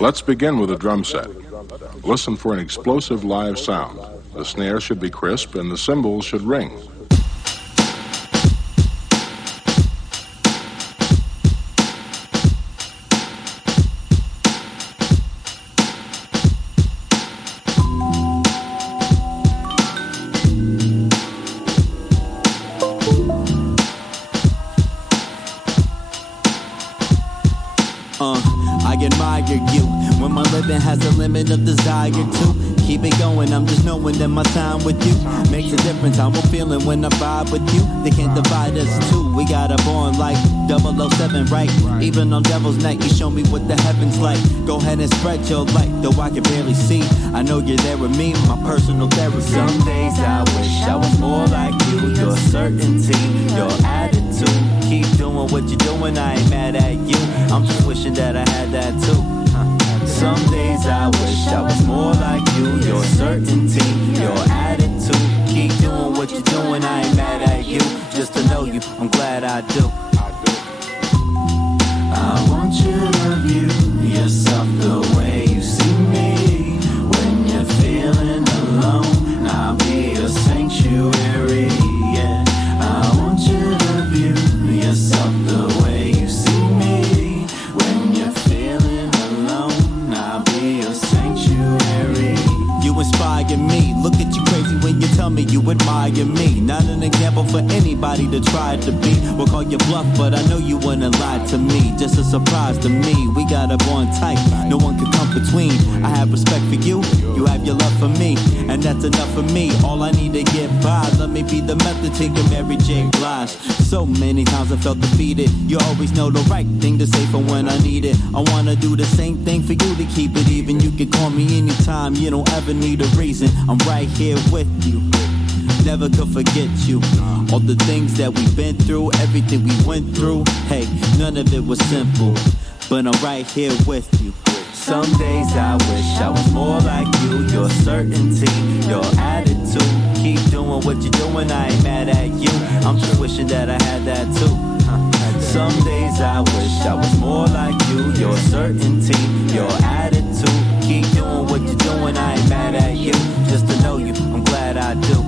Let's begin with a drum set. Listen for an explosive live sound. The snare should be crisp and the cymbals should ring. I admire you when my living has a limit of desire to keep it going. I'm just knowing that my time with you makes a difference. I'm a feeling when I vibe with you. They can't divide us two. We got a bond like 007, right? Even on Devil's Night, you show me what the heavens like. Go ahead and spread your light, though I can barely see. I know you're there with me, my personal therapy. Some days I wish I was more like you. Your certainty, your attitude. Keep doing what you're doing, I ain't mad at you. I'm just wishing that I had that too. Some days I wish I was more like you. Your certainty, your attitude. Keep doing what you're doing, I ain't mad at you. Just to know you, I'm glad I do. I want you to view yourself the way you see me. When you're feeling alone, I'll be a sanctuary, yeah. I want you to view yourself the way you see me. When you're feeling alone, I'll be a sanctuary. You inspire me, look at you crazy when you tell me you admire me. Not an example for anybody to try to be. We'll call you bluff, but I know you wouldn't lie to me. Just a surprise to me, we got a bond tight, no one can come between. I have respect for you, you have your love for me, and that's enough for me. All I need to get by, let me be the method to your Mary J. Blige. So many times I felt defeated, you always know the right thing to say for when I need it. I wanna do the same thing for you to keep it even. You can call me anytime, you don't ever need a reason. I'm right here with you, never could forget you. All the things that we've been through, everything we went through, hey, none of it was simple, but I'm right here with you. Some days I wish I was more like you. Your certainty, your attitude. Keep doing what you're doing, I ain't mad at you. I'm just wishing that I had that too. Some days I wish I was more like you. Your certainty, your attitude. Keep doing what you're doing, I ain't mad at you. Just to know you, I'm glad I do.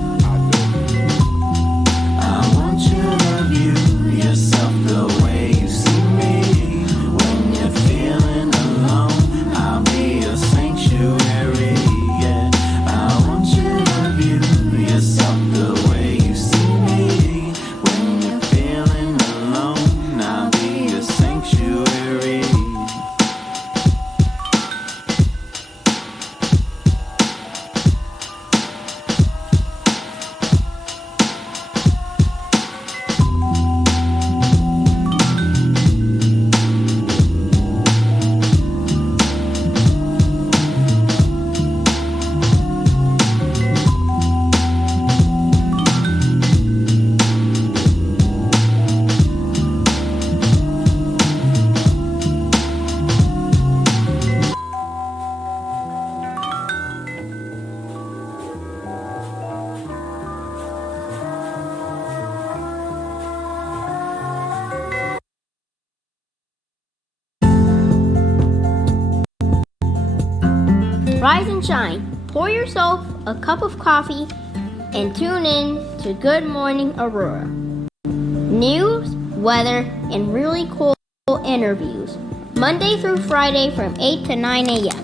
I want you to view yourself the way you see me. When you're feeling alone, I'll be a sanctuary, yeah. I want you to view yourself the way you see me. When you're feeling alone, I'll be a sanctuary. Rise and shine. Pour yourself a cup of coffee and tune in to Good Morning Aurora. News, weather, and really cool interviews. Monday through Friday from 8 to 9 a.m.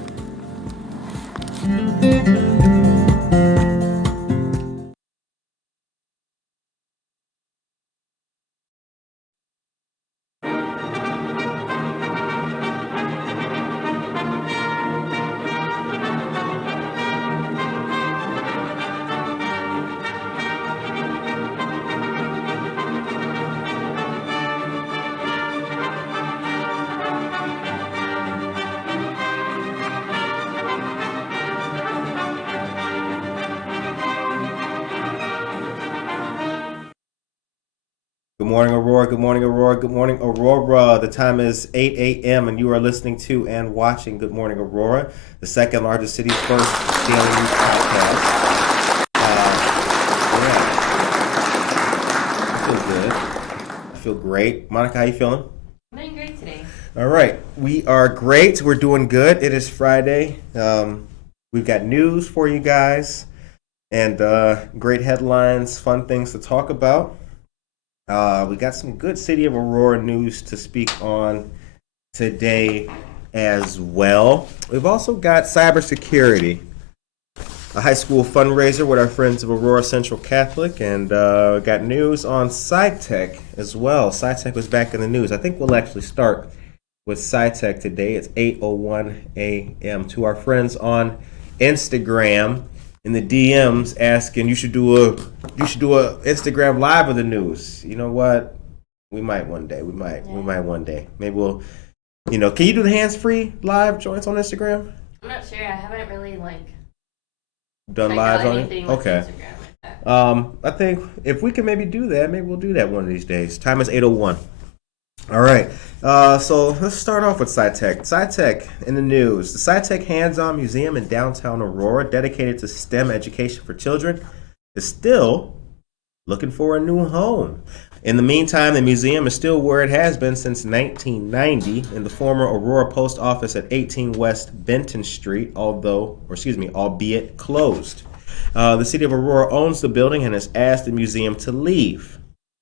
Good morning, Aurora. Good morning, Aurora. Good morning, Aurora. The time is 8 a.m. and you are listening to and watching Good Morning, Aurora, the second largest city's first daily news podcast. I feel good. I feel great. Monica, how you feeling? I'm doing great today. All right, we are great. We're doing good. It is Friday. We've got news for you guys and great headlines, fun things to talk about. We got some good City of Aurora news to speak on today as well. We've also got cybersecurity, a high school fundraiser with our friends of Aurora Central Catholic, and got news on SciTech as well. SciTech was back in the news. I think we'll actually start with SciTech today. It's 8:01 a.m. To our friends on Instagram in the DMs asking you should do a Instagram live of the news. You know what? We might one day. We might one day. Maybe we'll. Can you do the hands-free live joints on Instagram? I'm not sure. I haven't really done lives on it. Okay. I think if we can maybe do that, maybe we'll do that one of these days. Time is 8:01. All right. So let's start off with SciTech. SciTech in the news. The SciTech Hands-On Museum in downtown Aurora, dedicated to STEM education for children, is still looking for a new home. In the meantime, the museum is still where it has been since 1990 in the former Aurora Post Office at 18 West Benton Street, albeit closed. The city of Aurora owns the building and has asked the museum to leave.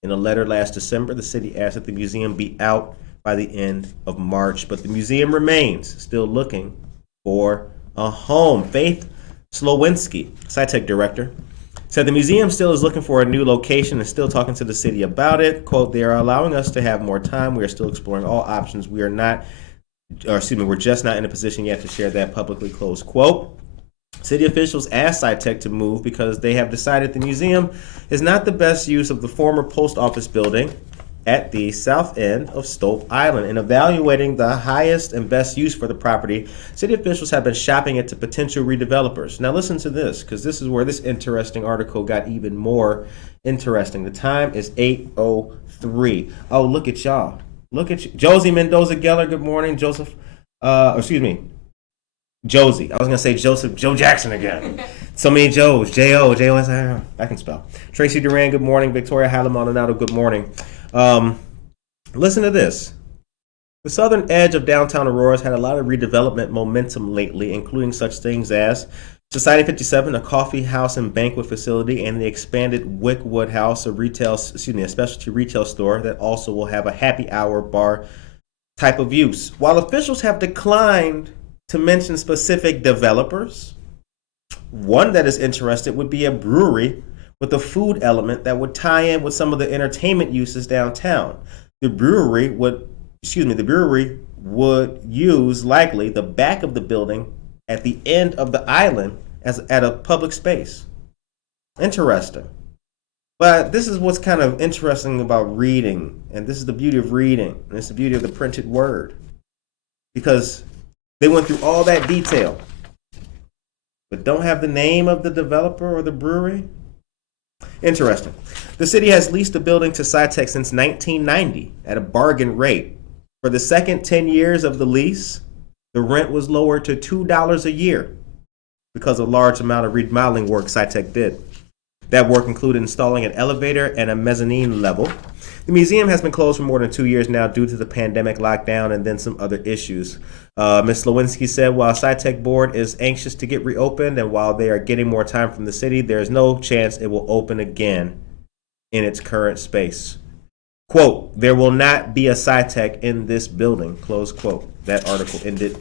In a letter last December, the city asked that the museum be out by the end of March, but the museum remains still looking for a home. Faith Slowinski, SciTech director, said the museum still is looking for a new location and still talking to the city about it. Quote, they are allowing us to have more time. We are still exploring all options. We're just not in a position yet to share that publicly, close quote. City officials asked SciTech to move because they have decided the museum is not the best use of the former post office building at the south end of Stope Island. In evaluating the highest and best use for the property, city officials have been shopping it to potential redevelopers. Now listen to this, because this is where this interesting article got even more interesting. The time is 8:03. Oh, look at y'all. Look at you. Josie Mendoza Geller, good morning. Josie. I was going to say Joe Jackson again. So many Joes. J-O-S. I can spell. Tracy Duran, good morning. Victoria Hallam Maldonado, good morning. Listen to this. The southern edge of downtown Aurora has had a lot of redevelopment momentum lately, including such things as Society 57, a coffee house and banquet facility, and the expanded Wickwood House, a specialty retail store that also will have a happy hour bar type of use. While officials have declined to mention specific developers, one that is interested would be a brewery with a food element that would tie in with some of the entertainment uses downtown. The brewery would use likely the back of the building at the end of the island as at a public space. Interesting. But this is what's kind of interesting about reading, and this is the beauty of reading, and it's the beauty of the printed word. Because they went through all that detail, but don't have the name of the developer or the brewery. Interesting. The city has leased the building to SciTech since 1990 at a bargain rate. For the second 10 years of the lease, the rent was lowered to $2 a year because of a large amount of remodeling work SciTech did. That work included installing an elevator and a mezzanine level. The museum has been closed for more than 2 years now due to the pandemic lockdown and then some other issues. Ms. Lewinsky said while SciTech board is anxious to get reopened and while they are getting more time from the city, there is no chance it will open again in its current space. Quote, there will not be a SciTech in this building, close quote. That article ended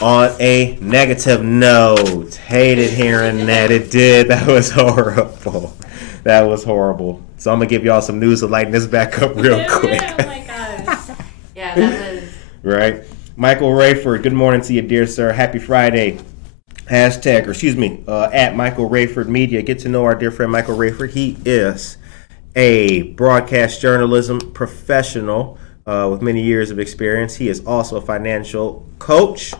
on a negative note. Hated hearing that. It did. That was horrible. That was horrible. So I'm going to give y'all some news to lighten this back up real quick. Oh my gosh. Yeah, that was... Right. Michael Rayford, good morning to you, dear sir. Happy Friday. At Michael Rayford Media. Get to know our dear friend Michael Rayford. He is a broadcast journalism professional with many years of experience. He is also a financial coach.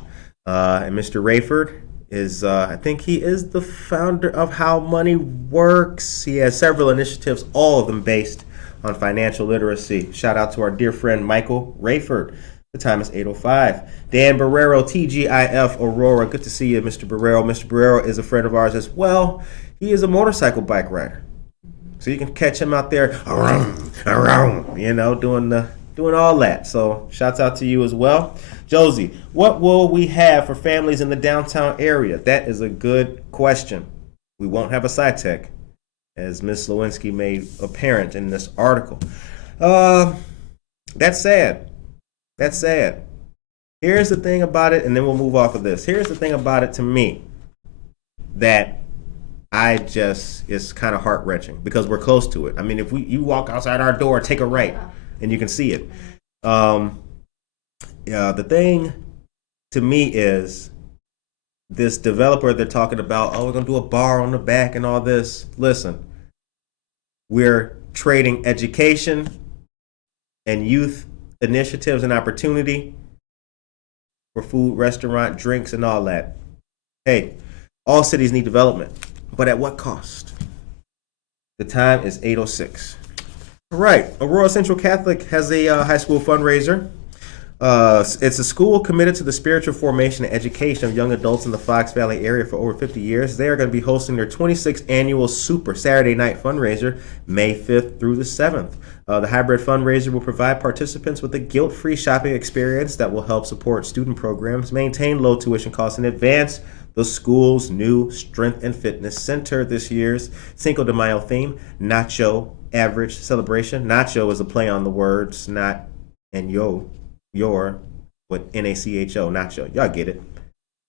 And Mr. Rayford is, I think he is the founder of How Money Works. He has several initiatives, all of them based on financial literacy. Shout out to our dear friend Michael Rayford. The time is 8:05. Dan Barrero, TGIF Aurora. Good to see you, Mr. Barrero. Mr. Barrero is a friend of ours as well. He is a motorcycle bike rider. So you can catch him out there, doing doing all that. So shouts out to you as well. Josie, what will we have for families in the downtown area? That is a good question. We won't have a SciTech, as Ms. Lewinsky made apparent in this article. That's sad. That's sad. Here's the thing about it, and then we'll move off of this. Here's the thing about it to me that it's kind of heart-wrenching because we're close to it. I mean, if you walk outside our door, take a right, and you can see it. The thing to me is this developer they're talking about, we're going to do a bar on the back and all this. Listen, we're trading education and youth initiatives and opportunity for food, restaurant, drinks, and all that. Hey, all cities need development, but at what cost? The time is 8:06. All right, Aurora Central Catholic has a high school fundraiser. It's a school committed to the spiritual formation and education of young adults in the Fox Valley area for over 50 years. They are going to be hosting their 26th annual Super Saturday Night Fundraiser, May 5th through the 7th. The hybrid fundraiser will provide participants with a guilt-free shopping experience that will help support student programs, maintain low tuition costs, and advance the school's new Strength and Fitness Center. This year's Cinco de Mayo theme, Nacho Average Celebration. Nacho is a play on the words not and your, with Nacho, Nacho. Y'all get it.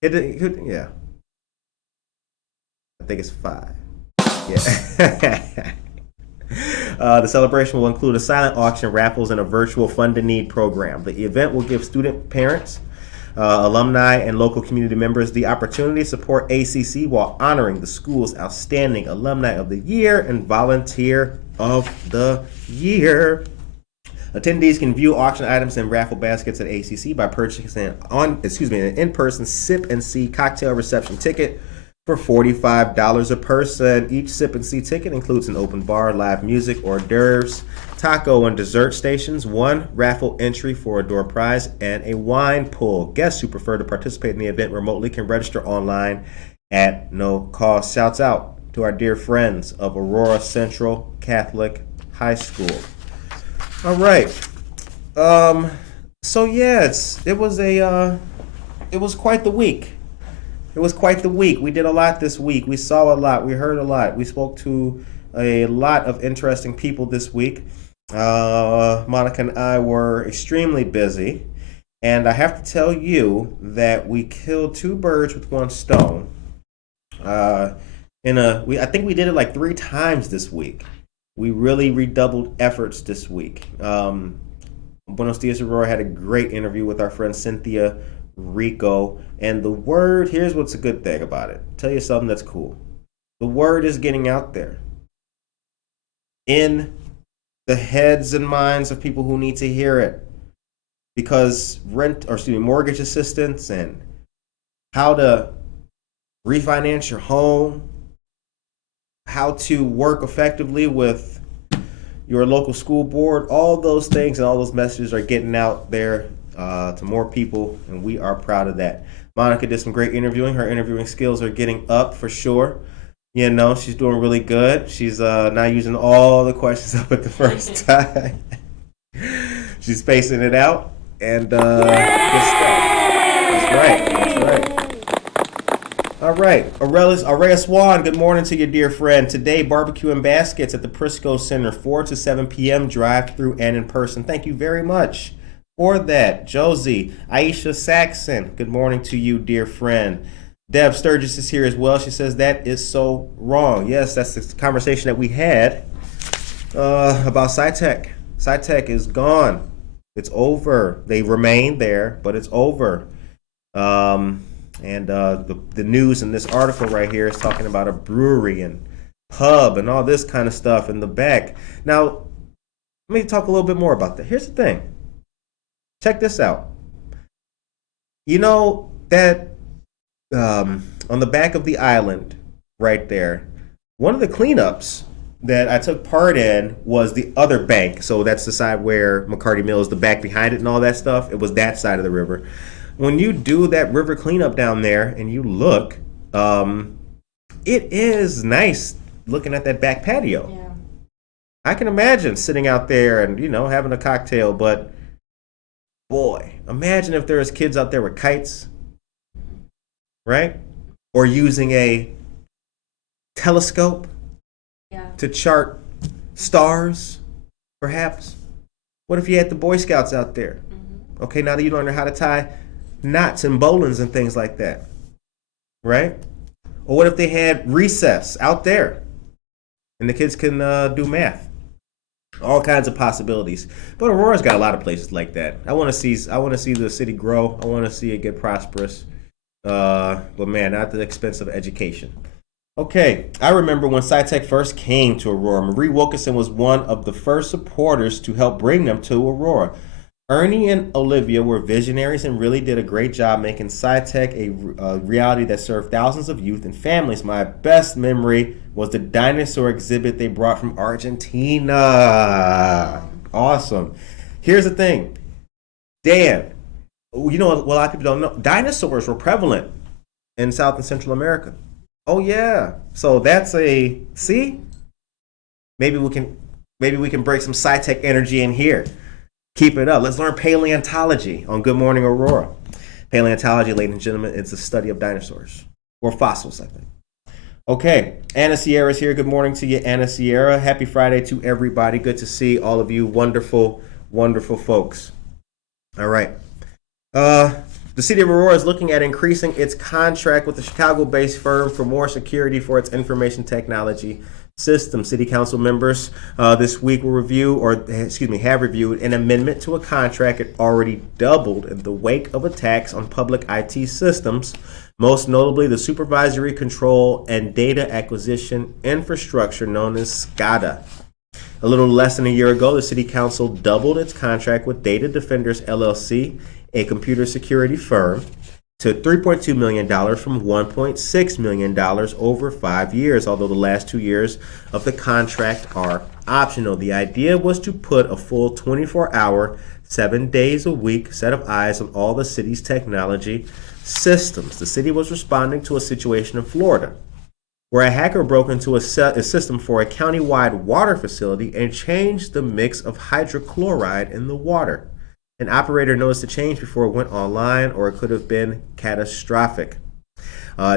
Yeah. I think it's 5. Yeah. The celebration will include a silent auction, raffles, and a virtual fund-to-need program. The event will give student parents, alumni, and local community members the opportunity to support ACC while honoring the school's outstanding Alumni of the Year and Volunteer of the Year. Attendees can view auction items and raffle baskets at ACC by purchasing an in-person Sip and See cocktail reception ticket for $45 a person. Each Sip and See ticket includes an open bar, live music, hors d'oeuvres, taco and dessert stations, one raffle entry for a door prize, and a wine pool. Guests who prefer to participate in the event remotely can register online at no cost. Shouts out to our dear friends of Aurora Central Catholic High School. All right. So yeah, it was quite the week. It was quite the week. We did a lot this week. We saw a lot. We heard a lot. We spoke to a lot of interesting people this week. Monica and I were extremely busy, and I have to tell you that we killed 2 birds with 1 stone. I think we did it like 3 times this week. We really redoubled efforts this week. Buenos Dias Aurora had a great interview with our friend Cynthia Rico, and the word, here's what's a good thing about it. Tell you something that's cool. The word is getting out there in the heads and minds of people who need to hear it, because mortgage assistance and how to refinance your home, how to work effectively with your local school board, all those things and all those messages are getting out there to more people, and we are proud of that. Monica did some great interviewing. Her interviewing skills are getting up for sure. You know, she's doing really good. She's not using all the questions up at the first time. She's spacing it out, and good stuff. That's right. All right, Aurelia Swan, good morning to your dear friend. Today, barbecue and baskets at the Prisco Center, 4 to 7 p.m., drive-through and in person. Thank you very much for that. Josie, Aisha Saxon, good morning to you, dear friend. Deb Sturgis is here as well. She says that is so wrong. Yes, that's the conversation that we had about SciTech. SciTech is gone. It's over. They remain there, but it's over. And the news in this article right here is talking about a brewery and pub and all this kind of stuff in the back. Now, let me talk a little bit more about that. Here's the thing. Check this out. You know that on the back of the island right there, one of the cleanups that I took part in was the other bank. So that's the side where McCarty Mill is, the back behind it and all that stuff. It was that side of the river. When you do that river cleanup down there and you look, it is nice looking at that back patio. Yeah. I can imagine sitting out there and, having a cocktail, but Boy, imagine if there was kids out there with kites, right? Or using a telescope Yeah. to chart stars, perhaps. What if you had the Boy Scouts out there? Okay, now that you learn how to tie knots and bowlines and things like that, right? Or what if they had recess out there and the kids can do math? All kinds of possibilities. But Aurora's got a lot of places like that. I want to see the city grow. I want to see it get prosperous. But man, not at the expense of education. Okay, I remember when SciTech first came to Aurora. Marie Wilkinson was one of the first supporters to help bring them to Aurora. Ernie and Olivia were visionaries and really did a great job making SciTech a reality that served thousands of youth and families. My best memory was the dinosaur exhibit they brought from Argentina. Awesome. Here's the thing, Dan, you know what a lot of people don't know? Dinosaurs were prevalent in South and Central America. Oh yeah. So that's see? Maybe we can break some SciTech energy in here. Keep it up. Let's learn paleontology on Good Morning Aurora. Paleontology, ladies and gentlemen, it's the study of dinosaurs or fossils, I think. Okay, Anna Sierra's here. Good morning to you, Anna Sierra. Happy Friday to everybody. Good to see all of you wonderful, wonderful folks. All right. The city of Aurora is looking at increasing its contract with the Chicago-based firm for more security for its information technology system. City council members this week will have reviewed an amendment to a contract it already doubled in the wake of attacks on public IT systems, most notably the supervisory control and data acquisition infrastructure known as SCADA. A little less than a year ago, the city council doubled its contract with Data Defenders LLC, a computer security firm, to $3.2 million from $1.6 million over 5 years, although the last 2 years of the contract are optional. The idea was to put a full 24-hour, 7 days a week set of eyes on all the city's technology systems. The city was responding to a situation in Florida where a hacker broke into a system for a county-wide water facility and changed the mix of hydrochloride in the water. An operator noticed the change before it went online, or it could have been catastrophic.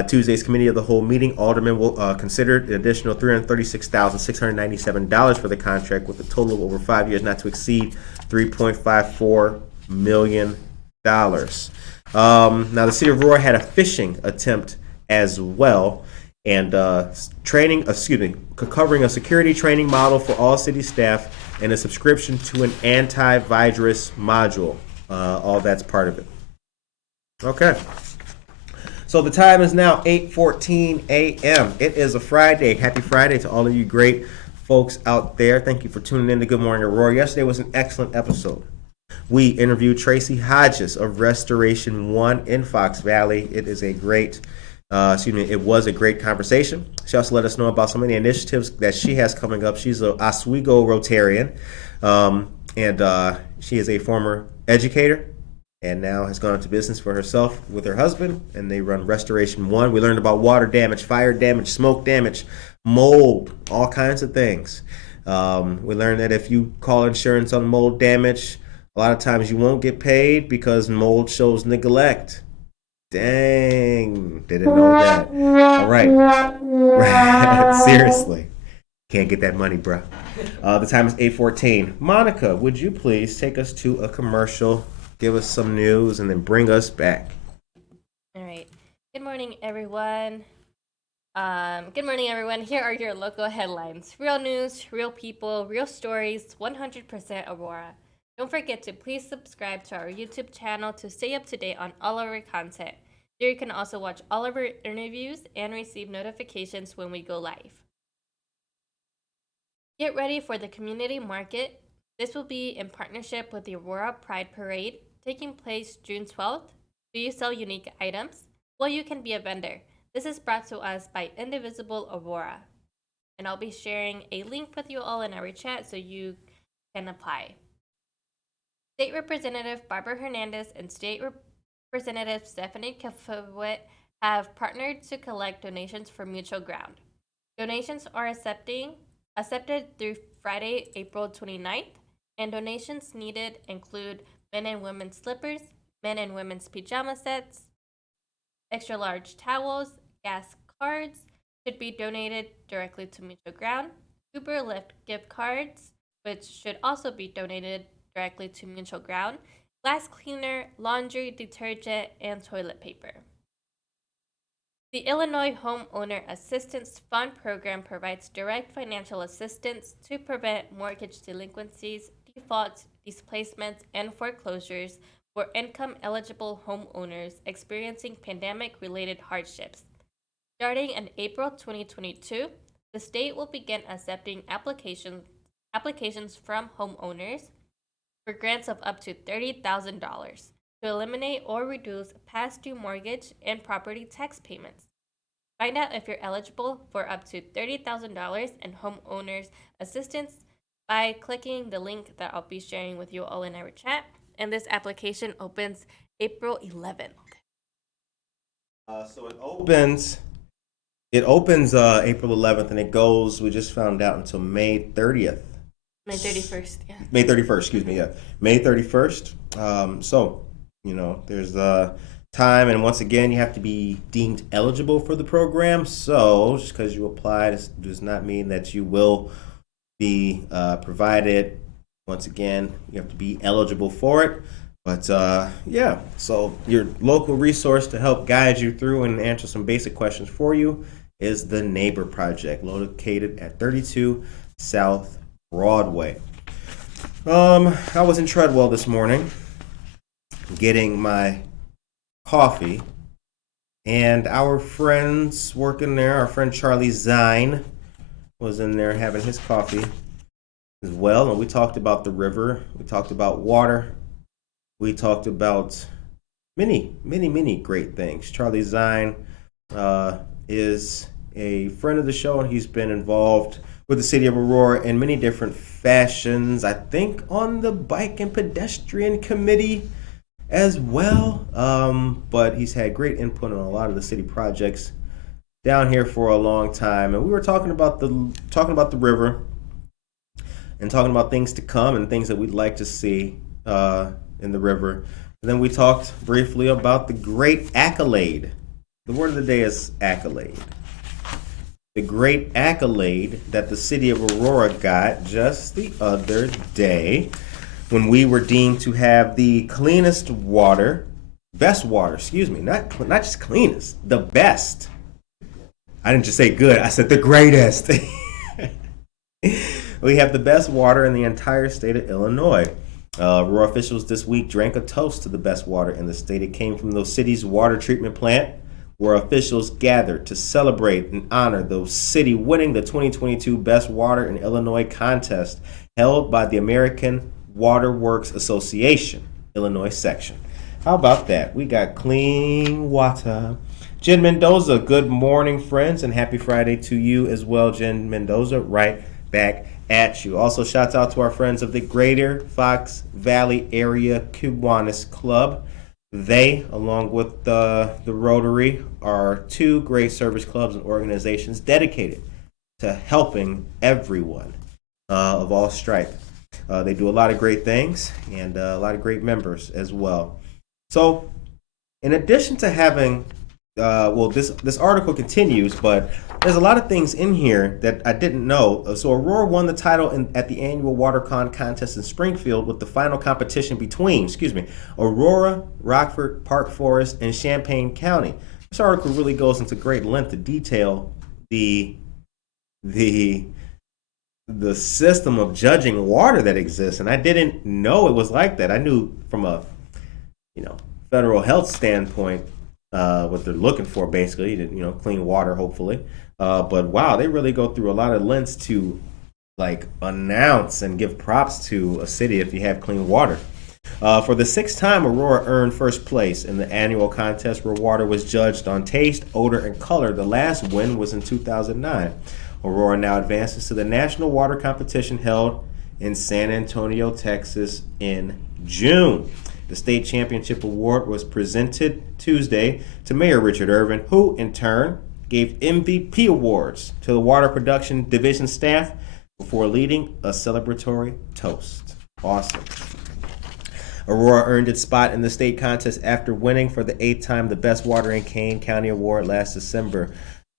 Tuesday's committee of the whole meeting, aldermen will consider an additional $336,697 for the contract, with a total of over 5 years not to exceed $3.54 million. Now, the city of Aurora had a phishing attempt as well, and covering a security training model for all city staff and a subscription to an antivirus module. All that's part of it. Okay. So the time is now 8:14 a.m. It is a Friday. Happy Friday to all of you great folks out there. Thank you for tuning in to Good Morning Aurora. Yesterday was an excellent episode. We interviewed Tracy Hodges of Restoration One in Fox Valley. It was a great conversation. She also let us know about some of the initiatives that she has coming up. She's a Oswego Rotarian, and she is a former educator and now has gone into business for herself with her husband, and they run Restoration One. We learned about water damage, fire damage, smoke damage, mold, all kinds of things. We learned that if you call insurance on mold damage, a lot of times you won't get paid because mold shows neglect. Dang, didn't know that. All right. Seriously. Can't get that money, bro. The time is 8:14. Monica, would you please take us to a commercial, give us some news, and then bring us back? All right. Good morning, everyone. Here are your local headlines. Real news, real people, real stories, 100% Aurora. Don't forget to please subscribe to our YouTube channel to stay up to date on all of our content. There you can also watch all of our interviews and receive notifications when we go live. Get ready for the community market. This will be in partnership with the Aurora Pride Parade, taking place June 12th. Do you sell unique items? Well, you can be a vendor. This is brought to us by Indivisible Aurora. And I'll be sharing a link with you all in our chat so you can apply. State Representative Barbara Hernandez and State Representative Stephanie Kafowit have partnered to collect donations for Mutual Ground. Donations are accepted through Friday, April 29th, and donations needed include men and women's slippers, men and women's pajama sets, extra large towels, gas cards should be donated directly to Mutual Ground. Uber Lyft gift cards, which should also be donated directly to Mutual Ground. Glass cleaner, laundry, detergent, and toilet paper. The Illinois Homeowner Assistance Fund program provides direct financial assistance to prevent mortgage delinquencies, defaults, displacements, and foreclosures for income-eligible homeowners experiencing pandemic-related hardships. Starting in April 2022, the state will begin accepting applications from homeowners for grants of up to $30,000 to eliminate or reduce past due mortgage and property tax payments. Find out if you're eligible for up to $30,000 in homeowners assistance by clicking the link that I'll be sharing with you all in our chat. And this application opens April 11th. So it opens April 11th, and it goes, we just found out, until May 30th. May 31st, yeah. May 31st, excuse me, yeah. May 31st. So, there's time, and once again, you have to be deemed eligible for the program. So, just because you apply does not mean that you will be provided. Once again, you have to be eligible for it. But yeah, so your local resource to help guide you through and answer some basic questions for you is the Neighbor Project, located at 32 South Broadway. I was in Treadwell this morning getting my coffee, and our friends working there, our friend Charlie Zine was in there having his coffee as well, and we talked about the river, we talked about water, we talked about many great things. Charlie Zine is a friend of the show, and he's been involved with the city of Aurora in many different fashions. I think on the Bike and Pedestrian Committee as well, but he's had great input on a lot of the city projects down here for a long time. And we were talking about the river and talking about things to come and things that we'd like to see in the river. And then we talked briefly about the great accolade. The word of the day is accolade. The great accolade that the city of Aurora got just the other day when we were deemed to have the cleanest water, best water, not just cleanest, the best. I didn't just say good, I said the greatest. We have the best water in the entire state of Illinois. Aurora officials this week drank a toast to the best water in the state. It came from the city's water treatment plant, where officials gathered to celebrate and honor the city winning the 2022 Best Water in Illinois contest held by the American Water Works Association, Illinois section. How about that? We got clean water. Jen Mendoza, good morning, friends, and happy Friday to you as well, Jen Mendoza, right back at you. Also, shouts out to our friends of the Greater Fox Valley Area Kiwanis Club. They, along with the Rotary, are two great service clubs and organizations dedicated to helping everyone of all stripe. They do a lot of great things and a lot of great members as well. So, in addition to having, this article continues, but there's a lot of things in here that I didn't know. So Aurora won the title at the annual WaterCon contest in Springfield with the final competition between, Aurora, Rockford, Park Forest, and Champaign County. This article really goes into great length to detail the system of judging water that exists, and I didn't know it was like that. I knew from a federal health standpoint what they're looking for, basically, to clean water, hopefully. But wow, they really go through a lot of lengths to announce and give props to a city if you have clean water. For the sixth time, Aurora earned first place in the annual contest where water was judged on taste, odor, and color. The last win was in 2009. Aurora now advances to the national water competition held in San Antonio, Texas in June. The state championship award was presented Tuesday to Mayor Richard Irvin, who in turn gave MVP awards to the water production division staff before leading a celebratory toast. Awesome. Aurora earned its spot in the state contest after winning for the 8th time the Best Water in Kane County Award last December.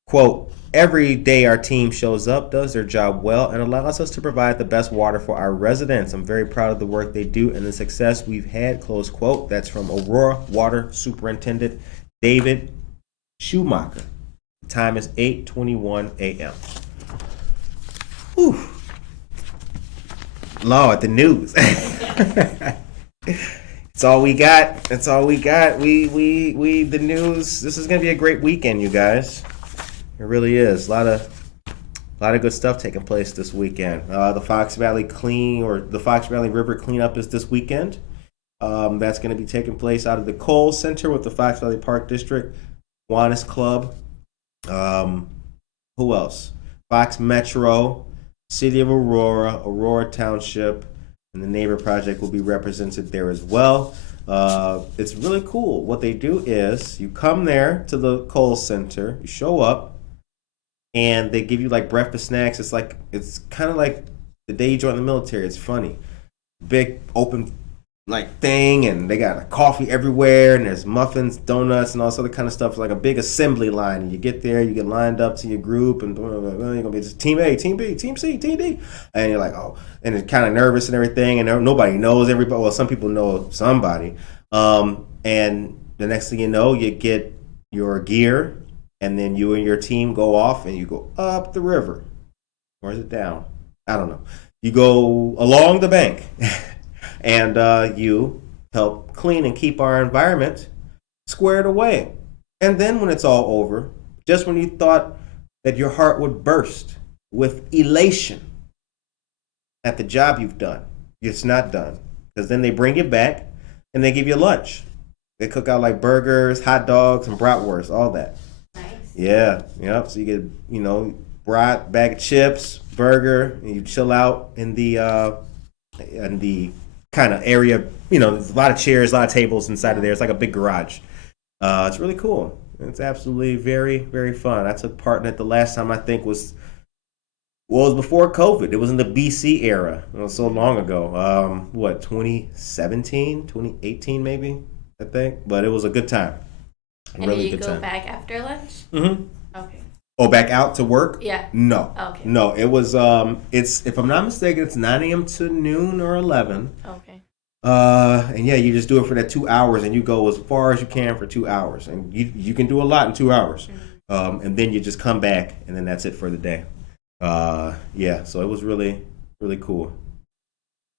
Quote, every day our team shows up, does their job well, and allows us to provide the best water for our residents. I'm very proud of the work they do and the success we've had, close quote. That's from Aurora Water Superintendent David Schumacher. The time is 8:21 a.m. Whew. Lord, the news. It's all we got. That's all we got. We the news. This is gonna be a great weekend, you guys. It really is. A lot of good stuff taking place this weekend. The Fox Valley River cleanup is this weekend. That's going to be taking place out of the Cole Center with the Fox Valley Park District, Kiwanis Club. Who else? Fox Metro, City of Aurora, Aurora Township, and the Neighbor Project will be represented there as well. It's really cool. What they do is you come there to the Cole Center, you show up, and they give you like breakfast snacks. It's kind of like the day you join the military. It's funny. Big open like thing, and they got like coffee everywhere, and there's muffins, donuts, and all this other kind of stuff. It's like a big assembly line. And you get there, you get lined up to your group, and you're gonna be Team A, Team B, Team C, Team D, and you're like, oh, and it's kind of nervous and everything, and nobody knows everybody. Well, some people know somebody, and the next thing you know, you get your gear. And then you and your team go off and you go up the river. Or is it down? I don't know. You go along the bank and you help clean and keep our environment squared away. And then when it's all over, just when you thought that your heart would burst with elation at the job you've done, it's not done. Because then they bring you back and they give you lunch. They cook out like burgers, hot dogs, and bratwurst, all that. Yeah, yep. So you get, brat, bag of chips, burger, and you chill out in the kind of area. There's a lot of chairs, a lot of tables inside of there. It's like a big garage. It's really cool. It's absolutely very, very fun. I took part in it the last time I think was before COVID. It was in the BC era. It was so long ago. 2017, 2018 maybe, I think. But it was a good time. And really do you go back after lunch? Mm-hmm. Okay. Oh, back out to work? Yeah. No. Okay. No, it was, it's, if I'm not mistaken, it's 9 a.m. to noon or 11. Okay. And yeah, you just do it for that 2 hours and you go as far as you can for 2 hours. And you can do a lot in 2 hours. Mm-hmm. And then you just come back and then that's it for the day. Yeah, so it was really, really cool.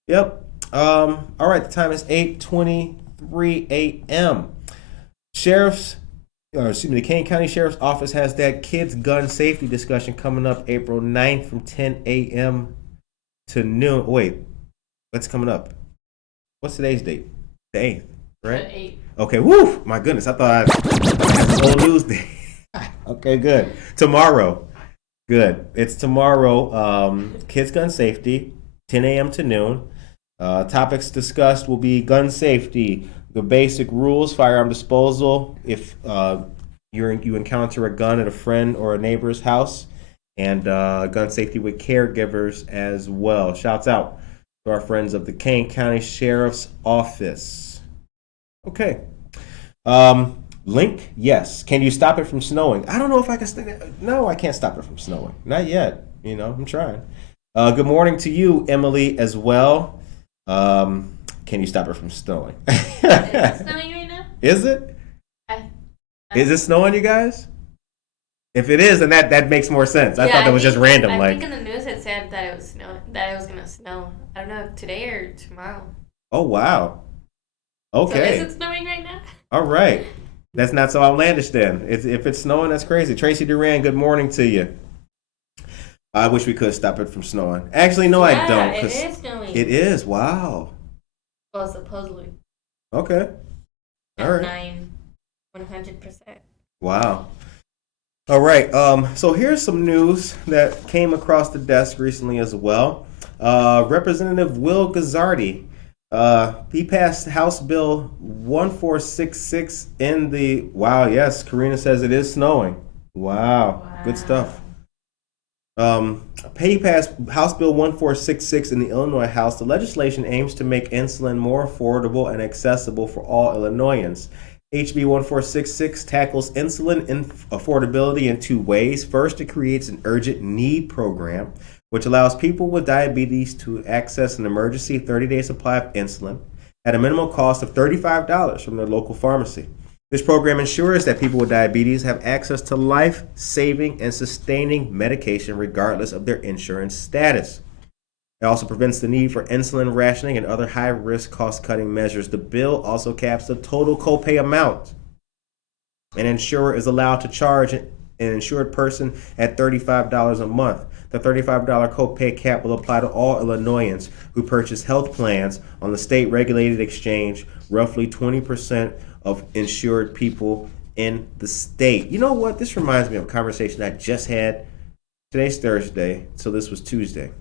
Yep. All right, the time is 8:23 a.m. The Kane County Sheriff's Office has that kids gun safety discussion coming up April 9th from 10 a.m. to noon. Wait, what's coming up? What's today's date? The 8th, right? The 8th. Okay, woo! My goodness, I thought I had the whole news day. Okay, good. Tomorrow. Good. It's tomorrow. Kids gun safety, 10 a.m. to noon. Topics discussed will be gun safety, the basic rules, firearm disposal, if you encounter a gun at a friend or a neighbor's house, and gun safety with caregivers as well. Shouts out to our friends of the Kane County Sheriff's Office. Okay. Link, yes. Can you stop it from snowing? I don't know if I can. No, I can't stop it from snowing. Not yet. I'm trying. Good morning to you, Emily, as well. Can you stop it from snowing? Is it snowing right now? Is it? Is it snowing, you guys? If it is, then that makes more sense. I thought that was just random. I think in the news it said that it was snowing, that it was gonna snow. I don't know if today or tomorrow. Oh wow. Okay. So is it snowing right now? All right. That's not so outlandish then. If it's snowing, that's crazy. Tracy Duran, good morning to you. I wish we could stop it from snowing. Actually, no, I don't. It is snowing. It is. Wow. Well, supposedly. Okay. All right. 100%. Wow. All right. So here's some news that came across the desk recently as well. Representative Will Gazzardi, he passed House Bill 1466 in the. Wow. Yes, Karina says it is snowing. Wow. Good stuff. Pay pass House Bill 1466 in the Illinois House. The legislation aims to make insulin more affordable and accessible for all Illinoisans. HB 1466 tackles insulin affordability in two ways. First, it creates an urgent need program, which allows people with diabetes to access an emergency 30-day supply of insulin at a minimum cost of $35 from their local pharmacy. This program ensures that people with diabetes have access to life-saving and sustaining medication regardless of their insurance status. It also prevents the need for insulin rationing and other high-risk cost-cutting measures. The bill also caps the total copay amount. An insurer is allowed to charge an insured person at $35 a month. The $35 copay cap will apply to all Illinoisans who purchase health plans on the state-regulated exchange, roughly 20% of insured people in the state. You know what? This reminds me of a conversation I just had. Today's Thursday, so this was Tuesday.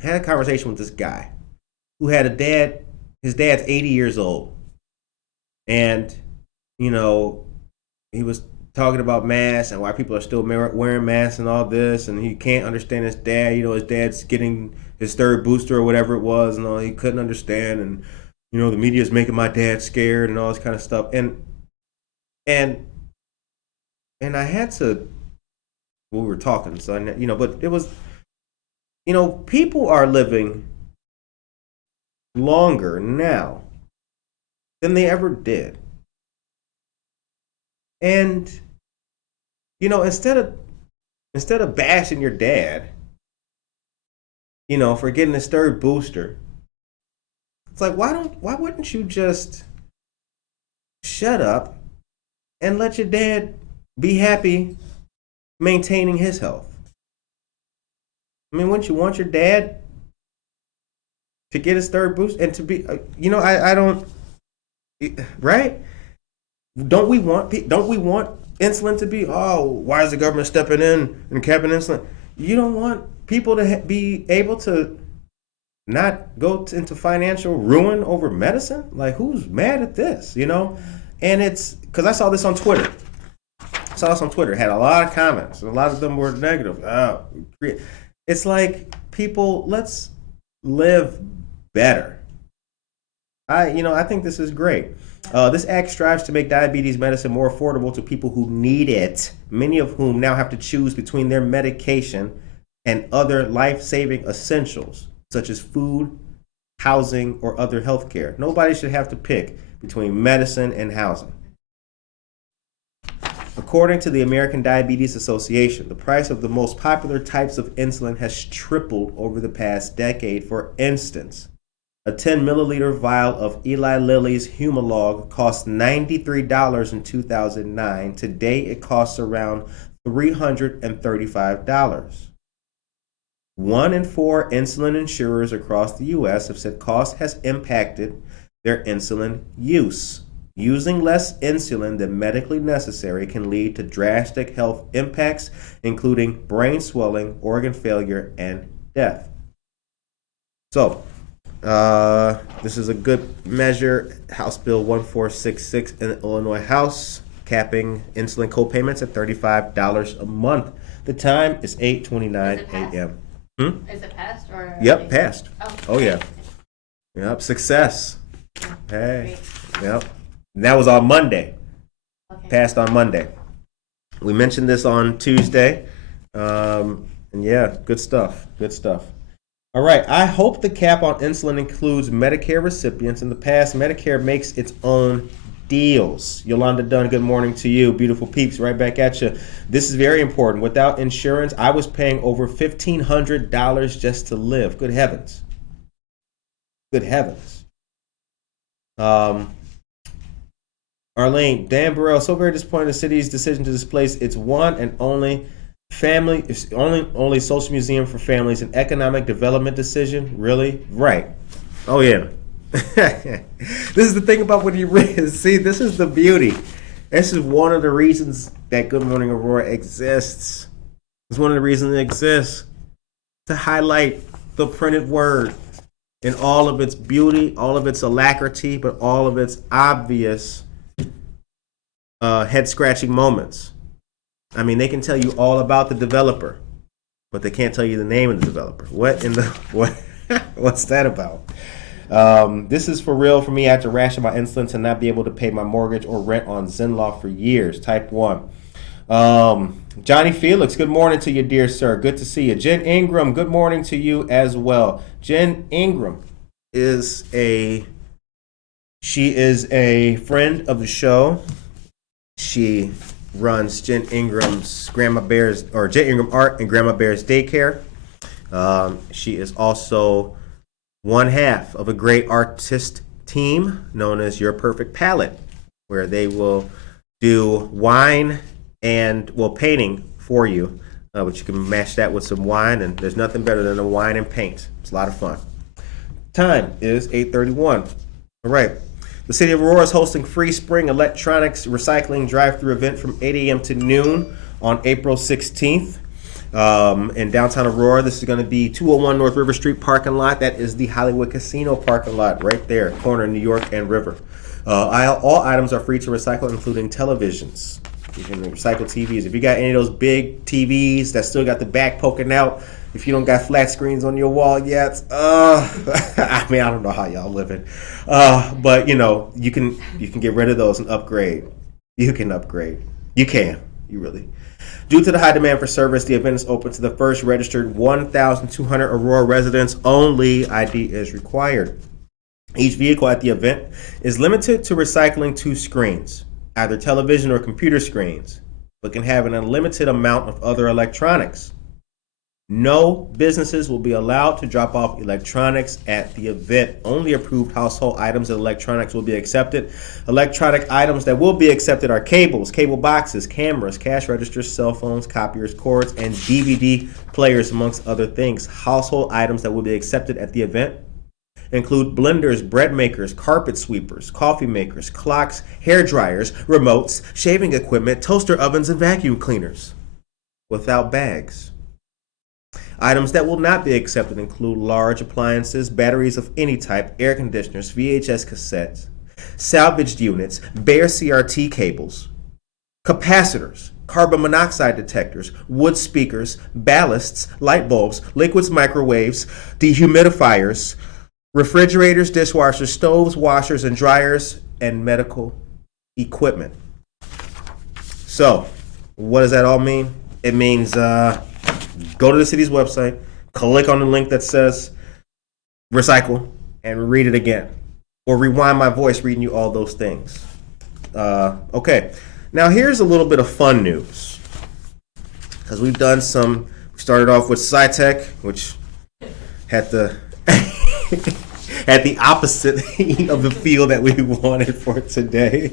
I had a conversation with this guy who had a dad. His dad's 80 years old. And, you know, he was talking about masks and why people are still wearing masks and all this. And he can't understand his dad. You know, his dad's getting his third booster or whatever it was. And all, he couldn't understand. And, you know, the media is making my dad scared and all this kind of stuff. And I had to, we were talking, so, you know, but it was, you know, people are living longer now than they ever did. And, you know, instead of bashing your dad, you know, for getting his third booster, it's like, why wouldn't you just shut up and let your dad be happy maintaining his health? I mean, wouldn't you want your dad to get his third boost and to be, you know, I don't, right? Don't we want insulin to be, oh, why is the government stepping in and capping insulin? You don't want people to be able to not go into financial ruin over medicine? Like, who's mad at this, you know? And it's, because I saw this on Twitter. Had a lot of comments, and a lot of them were negative. Oh, it's like, people, let's live better. I think this is great. This act strives to make diabetes medicine more affordable to people who need it, many of whom now have to choose between their medication and other life-saving essentials, such as food, housing, or other health care. Nobody should have to pick between medicine and housing. According to the American Diabetes Association, the price of the most popular types of insulin has tripled over the past decade. For instance, a 10 milliliter vial of Eli Lilly's Humalog cost $93 in 2009. Today, it costs around $335. 1 in 4 insulin insurers across the U.S. have said cost has impacted their insulin use. Using less insulin than medically necessary can lead to drastic health impacts, including brain swelling, organ failure, and death. So, this is a good measure. House Bill 1466 in the Illinois House, capping insulin co-payments at $35 a month. The time is 8:29 a.m. Is it passed or? Yep, passed. Oh yeah. Yep, success. Hey, Great. yep. And that was on Monday. Okay. Passed on Monday. We mentioned this on Tuesday. And yeah, good stuff. Good stuff. All right. I hope the cap on insulin includes Medicare recipients. In the past, Medicare makes its own deals. Yolanda Dunn, good morning to you. Beautiful peeps, right back at you. This is very important. Without insurance, I was paying over $1,500 just to live. Good heavens. Good heavens. Arlene, Dan Burrell, so very disappointed in the city's decision to displace its one and only family, it's only social museum for families, an economic development decision. Really? Right. Oh yeah. This is the thing about when you read. See, this is the beauty. This is one of the reasons that Good Morning Aurora exists. It's one of the reasons it exists, to highlight the printed word in all of its beauty, all of its alacrity, but all of its obvious head-scratching moments. I mean, they can tell you all about the developer, but they can't tell you the name of the developer. What in the what? What's that about? This is for real for me. I had to ration my insulin to not be able to pay my mortgage or rent on Zenloft for years. Type 1. Johnny Felix, good morning to you, dear sir. Good to see you. Jen Ingram, good morning to you as well. Jen Ingram is a friend of the show. She runs Jen Ingram's Jen Ingram Art and Grandma Bear's Daycare. She is also one half of a great artist team known as Your Perfect Palette, where they will do wine and painting for you, but you can match that with some wine, and there's nothing better than a wine and paint. It's a lot of fun. Time is 8:31. All right. The City of Aurora is hosting free spring electronics recycling drive-through event from 8 a.m. to noon on April 16th. In downtown Aurora, this is going to be 201 North River Street parking lot. That is the Hollywood Casino parking lot right there, corner New York and River. All items are free to recycle, including televisions. You can recycle TVs. If you got any of those big TVs that still got the back poking out, if you don't got flat screens on your wall yet, I mean, I don't know how y'all living. But you can get rid of those and upgrade. You can upgrade. You really. Due to the high demand for service, the event is open to the first registered 1,200 Aurora residents only. ID is required. Each vehicle at the event is limited to recycling 2 screens, either television or computer screens, but can have an unlimited amount of other electronics. No businesses will be allowed to drop off electronics at the event. Only approved household items and electronics will be accepted. Electronic items that will be accepted are cables, cable boxes, cameras, cash registers, cell phones, copiers, cords, and DVD players, amongst other things. Household items that will be accepted at the event include blenders, bread makers, carpet sweepers, coffee makers, clocks, hair dryers, remotes, shaving equipment, toaster ovens, and vacuum cleaners, without bags. Items that will not be accepted include large appliances, batteries of any type, air conditioners, VHS cassettes, salvaged units, bare CRT cables, capacitors, carbon monoxide detectors, wood speakers, ballasts, light bulbs, liquids, microwaves, dehumidifiers, refrigerators, dishwashers, stoves, washers, and dryers, and medical equipment. So, what does that all mean? It means go to the city's website, click on the link that says recycle, and read it again. Or rewind my voice reading you all those things. Okay, now here's a little bit of fun news. Because we started off with SciTech, which had the had the opposite of the feel that we wanted for today.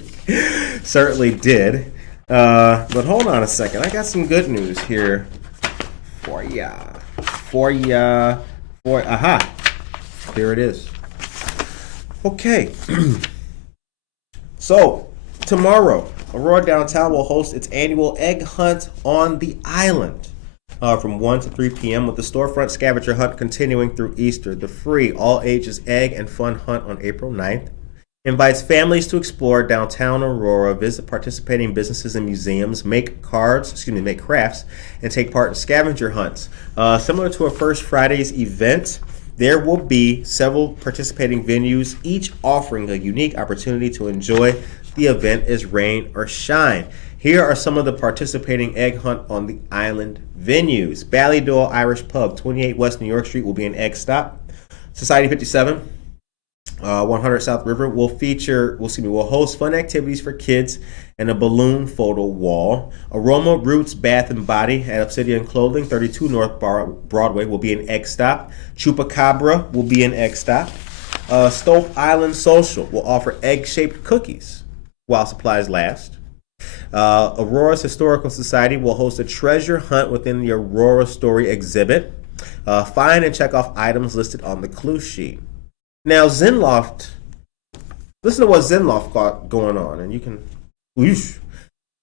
Certainly did. But hold on a second. I got some good news here for ya. Aha. Here it is. Okay. So, tomorrow, Aurora Downtown will host its annual egg hunt on the island from 1 to 3 p.m. with the storefront scavenger hunt continuing through Easter. The free all-ages egg and fun hunt on April 9th invites families to explore downtown Aurora, visit participating businesses and museums, make crafts, and take part in scavenger hunts. Similar to a First Fridays event, there will be several participating venues, each offering a unique opportunity to enjoy the event as rain or shine. Here are some of the participating egg hunt on the island venues. Ballydoyle Irish Pub, 28 West New York Street will be an egg stop. Society 57, 100 South River will host fun activities for kids and a balloon photo wall. Aroma Roots Bath and Body at Obsidian Clothing, 32 North Broadway will be an egg stop. Chupacabra will be an egg stop. Stoke Island Social will offer egg-shaped cookies while supplies last. Aurora's Historical Society will host a treasure hunt within the Aurora Story exhibit. Find and check off items listed on the clue sheet. Now, Zenloft, listen to what Zenloft got going on, and you can,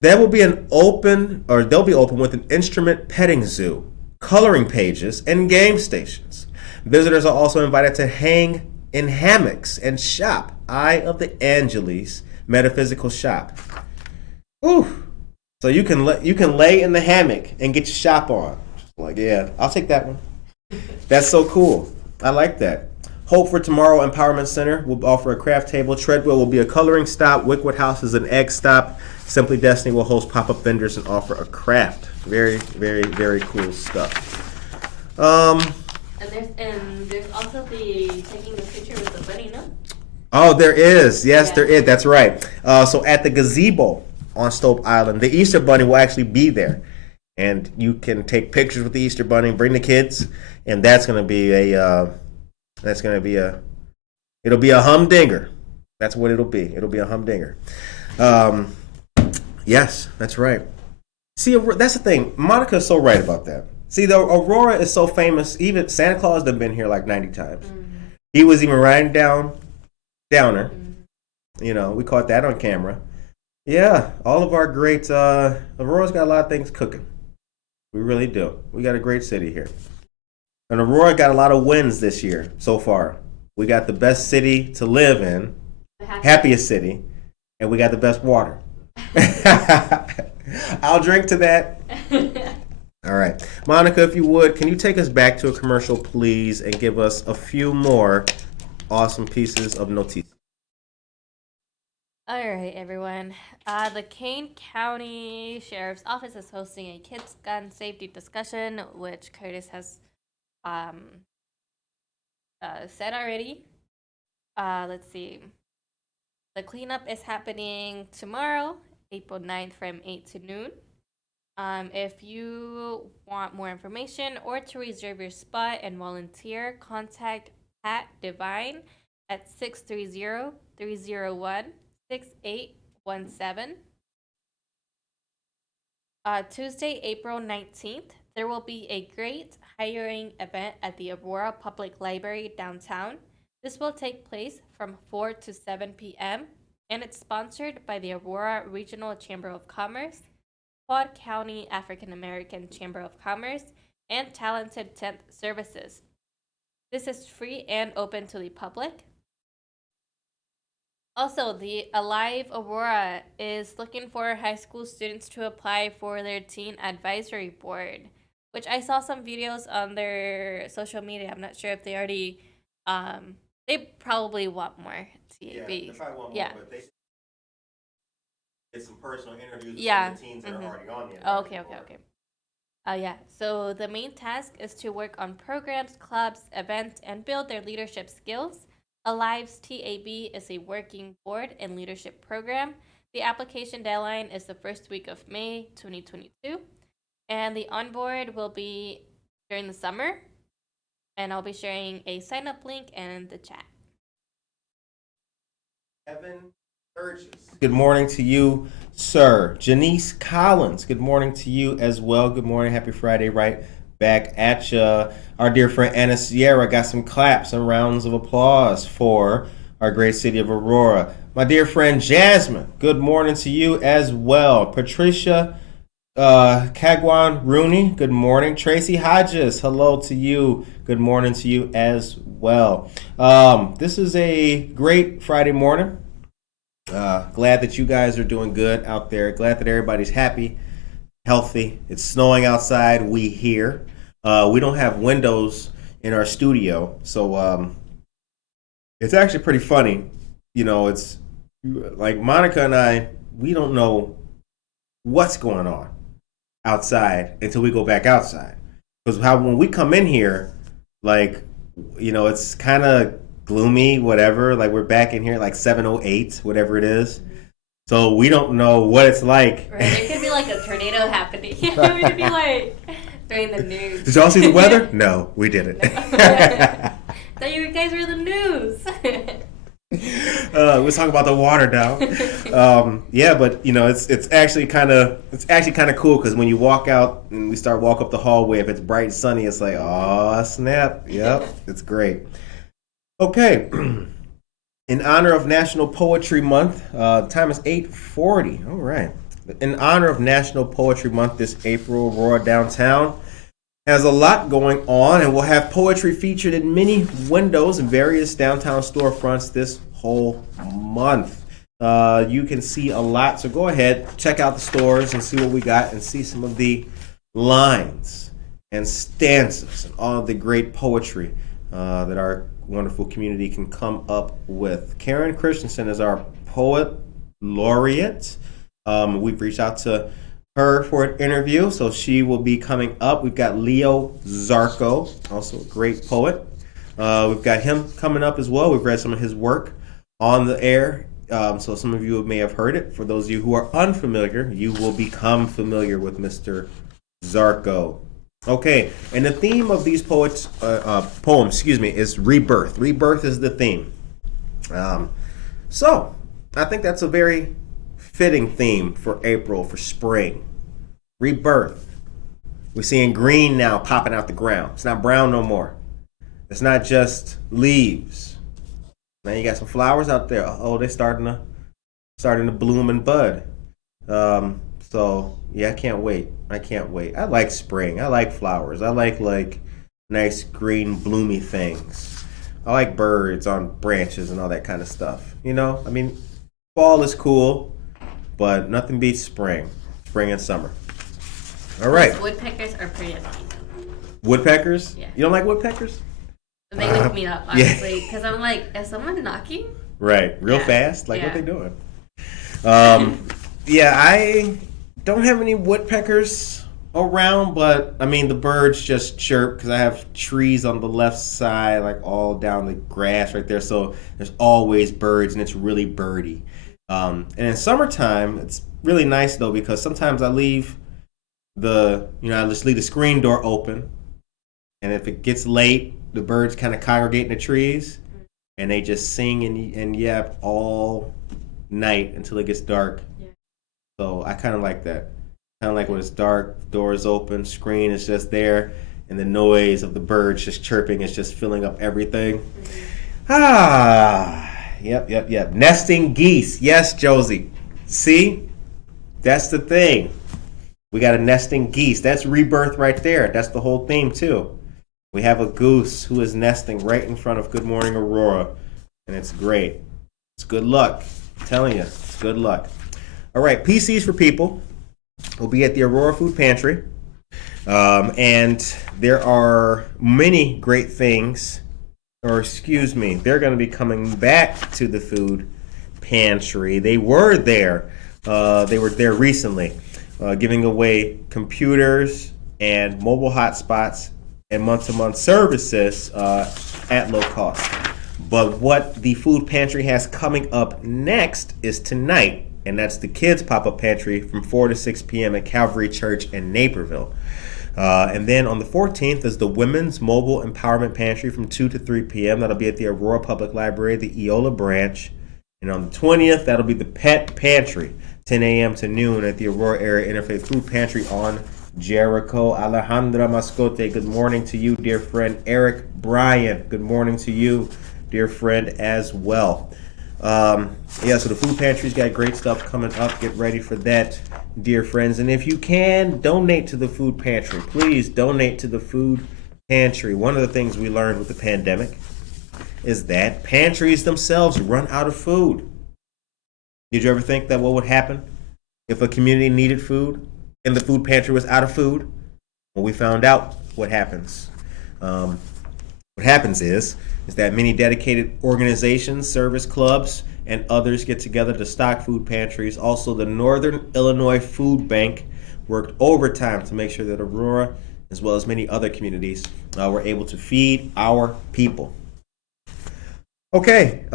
they'll be open with an instrument petting zoo, coloring pages, and game stations. Visitors are also invited to hang in hammocks and shop. Eye of the Angeles Metaphysical Shop. Ooh. So you can lay in the hammock and get your shop on. Like, yeah, I'll take that one. That's so cool. I like that. Hope for Tomorrow Empowerment Center will offer a craft table. Treadwell will be a coloring stop. Wickwood House is an egg stop. Simply Destiny will host pop-up vendors and offer a craft. Very, very, very cool stuff. And there's also the taking the picture with the bunny, no? Oh, there is. Yes, Yeah. there is. That's right. So at the gazebo on Stope Island, the Easter Bunny will actually be there. And you can take pictures with the Easter Bunny, bring the kids, and that's going to be it'll be a humdinger. That's what it'll be. It'll be a humdinger. Yes, that's right. See, that's the thing. Monica's so right about that. See, the Aurora is so famous. Even Santa Claus has been here like 90 times. Mm-hmm. He was even riding Downer. Mm-hmm. You know, we caught that on camera. Yeah, all of our great Aurora's got a lot of things cooking. We really do. We got a great city here. And Aurora got a lot of wins this year so far. We got the best city to live in, happiest city, and we got the best water. I'll drink to that. All right. Monica, if you would, can you take us back to a commercial, please, and give us a few more awesome pieces of notice? All right, everyone. The Kane County Sheriff's Office is hosting a kids' gun safety discussion, which Curtis has said already. Let's see. The cleanup is happening tomorrow, April 9th from 8 to noon. If you want more information or to reserve your spot and volunteer, contact Pat Devine at 630-301-6817. Tuesday, April 19th, there will be a great hiring event at the Aurora Public Library downtown. This will take place from 4 to 7 p.m. and it's sponsored by the Aurora Regional Chamber of Commerce, Quad County African American Chamber of Commerce, and Talented Tent Services. This is free and open to the public. Also, the Alive Aurora is looking for high school students to apply for their teen advisory board, which I saw some videos on their social media. I'm not sure if they already, they probably want more TABs. Yeah, they probably want more, but they get some personal interviews with some of the teens that are already on the Okay. Yeah, so the main task is to work on programs, clubs, events, and build their leadership skills. Alive's TAB is a working board and leadership program. The application deadline is the first week of May 2022. And the onboard will be during the summer. And I'll be sharing a sign-up link in the chat. Evan Burgess. Good morning to you, sir. Janice Collins, good morning to you as well. Good morning. Happy Friday, right back at you. Our dear friend Anna Sierra got some claps and rounds of applause for our great city of Aurora. My dear friend Jasmine, good morning to you as well. Patricia Kagwan Rooney, good morning. Tracy Hodges, hello to you. Good morning to you as well. This is a great Friday morning. Glad that you guys are doing good out there. Glad that everybody's happy, healthy. It's snowing outside, we hear. We don't have windows in our studio, so it's actually pretty funny. You know, it's like Monica and I, we don't know what's going on outside until we go back outside. Because when we come in here, like, you know, it's kind of gloomy, whatever. Like, we're back in here like 7:08, whatever it is. So we don't know what it's like. Right, it could be like a tornado happening. It could be like during the news. Did y'all see the weather? No, we didn't. Thought you guys were the news. Let's talk about the water now. Yeah, but you know, it's actually kind of cool because when you walk out and we start walk up the hallway, if it's bright and sunny, it's like, oh snap! Yep, it's great. Okay, in honor of National Poetry Month, the time is 8:40. All right. In honor of National Poetry Month this April, Aurora Downtown has a lot going on, and we'll have poetry featured in many windows in various downtown storefronts this whole month. You can see a lot, so go ahead, check out the stores and see what we got and see some of the lines and stanzas and all the great poetry that our wonderful community can come up with. Karen Christensen is our poet laureate. We've reached out to her for an interview, so she will be coming up. We've got Leo Zarco, also a great poet. We've got him coming up as well. We've read some of his work on the air, so some of you may have heard it. For those of you who are unfamiliar, you will become familiar with Mr. Zarco. Okay, and the theme of these poems, is rebirth. Rebirth is the theme. So I think that's a very fitting theme for April, for spring. Rebirth. We're seeing green now popping out the ground. It's not brown no more. It's not just leaves. Now you got some flowers out there. Oh, they're starting to bloom and bud. So yeah, I can't wait. I like spring. I like flowers. I like nice green bloomy things. I like birds on branches and all that kind of stuff. You know, I mean, fall is cool, but nothing beats spring and summer. All right. Those woodpeckers are pretty annoying. Woodpeckers? Yeah. You don't like woodpeckers? They wake me up, honestly, because I'm like, is someone knocking? Right. Real fast? Like, Yeah. what they doing? Yeah, I don't have any woodpeckers around, but, I mean, the birds just chirp because I have trees on the left side, like, all down the grass right there, so there's always birds, and it's really birdy. And in summertime, it's really nice, though, because sometimes I just leave the screen door open, and if it gets late, the birds kind of congregate in the trees, and they just sing and yap all night until it gets dark. Yeah. So I kind of like that. Kind of like when it's dark, doors open, screen is just there, and the noise of the birds just chirping is just filling up everything. Yep. Nesting geese. Yes, Josie. See? That's the thing. We got a nesting geese. That's rebirth right there. That's the whole theme, too. We have a goose who is nesting right in front of Good Morning Aurora, and it's great. It's good luck. I'm telling you, it's good luck. All right, PCs for People will be at the Aurora Food Pantry, and there are many great things, they're going to be coming back to the food pantry. They were there. They were there recently, giving away computers and mobile hotspots and month-to-month services at low cost. But what the food pantry has coming up next is tonight, and that's the kids pop-up pantry from 4 to 6 p.m. at Calvary Church in Naperville. And then on the 14th is the Women's Mobile Empowerment Pantry from 2 to 3 p.m. That'll be at the Aurora Public Library, the Eola branch. And on the 20th, that'll be the Pet Pantry, 10 a.m. to noon at the Aurora Area Interfaith Food Pantry on Jericho. Alejandra Mascote, good morning to you, dear friend. Eric Bryan, good morning to you, dear friend, as well. So the food pantry's got great stuff coming up. Get ready for that, dear friends. And if you can, donate to the food pantry. Please donate to the food pantry. One of the things we learned with the pandemic is that pantries themselves run out of food. Did you ever think that what would happen if a community needed food and the food pantry was out of food? Well, we found out what happens. What happens is that many dedicated organizations, service clubs, and others get together to stock food pantries. Also, the Northern Illinois Food Bank worked overtime to make sure that Aurora, as well as many other communities, were able to feed our people. Okay,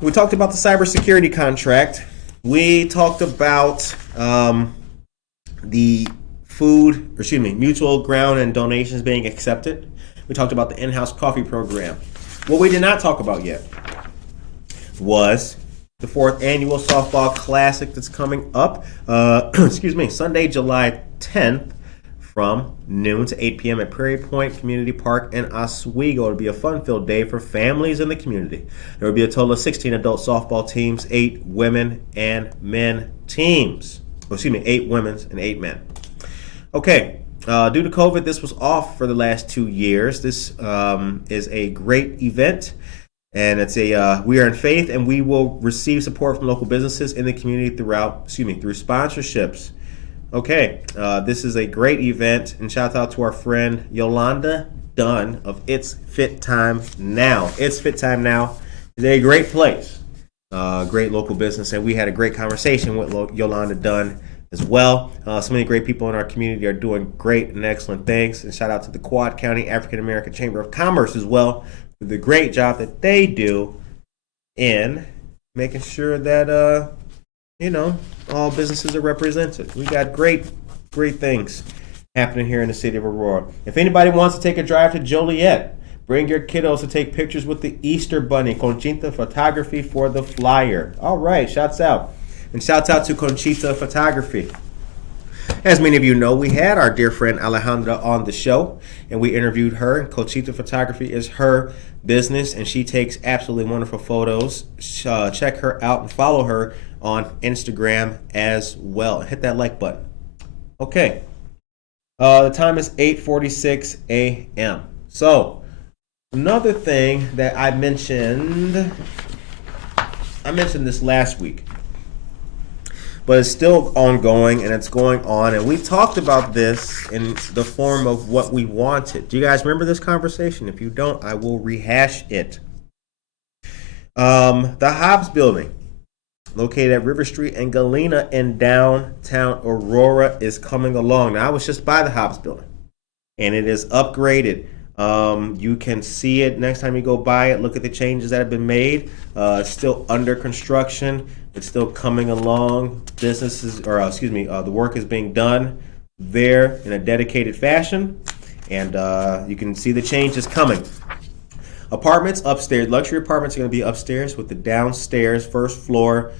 we talked about the cybersecurity contract. We talked about the mutual ground and donations being accepted. We talked about the in-house coffee program. What we did not talk about yet was the 4th annual softball classic that's coming up, Sunday, July 10th from noon to 8 p.m. at Prairie Point Community Park in Oswego. It'll be a fun-filled day for families in the community. There will be a total of 16 adult softball teams, 8 women and men teams. 8 women's and 8 men. Okay. Due to COVID, this was off for the last 2 years. This is a great event, and it's we are in faith, and we will receive support from local businesses in the community through sponsorships. Okay, this is a great event, and shout out to our friend Yolanda Dunn of It's Fit Time Now. It's Fit Time Now is a great place, great local business, and we had a great conversation with Yolanda Dunn as well. So many great people in our community are doing great and excellent things, and shout out to the Quad County African American Chamber of Commerce as well for the great job that they do in making sure that all businesses are represented. We got great things happening here in the city of Aurora. If anybody wants to take a drive to Joliet, bring your kiddos to take pictures with the Easter Bunny. Conchita Photography for the flyer. All right, shouts out. And shouts out to Conchita Photography. As many of you know, we had our dear friend Alejandra on the show, and we interviewed her. And Conchita Photography is her business, and she takes absolutely wonderful photos. Check her out and follow her on Instagram as well. Hit that like button. Okay. The time is 8:46 a.m. So, another thing that I mentioned this last week, but it's still ongoing and it's going on. And we talked about this in the form of what we wanted. Do you guys remember this conversation? If you don't, I will rehash it. The Hobbs Building, located at River Street and Galena in downtown Aurora, is coming along. Now, I was just by the Hobbs Building, and it is upgraded. You can see it next time you go by it. Look at the changes that have been made. It's still under construction. It's still coming along. The work is being done there in a dedicated fashion, and you can see the changes coming. Apartments upstairs, luxury apartments are going to be upstairs with the downstairs first floor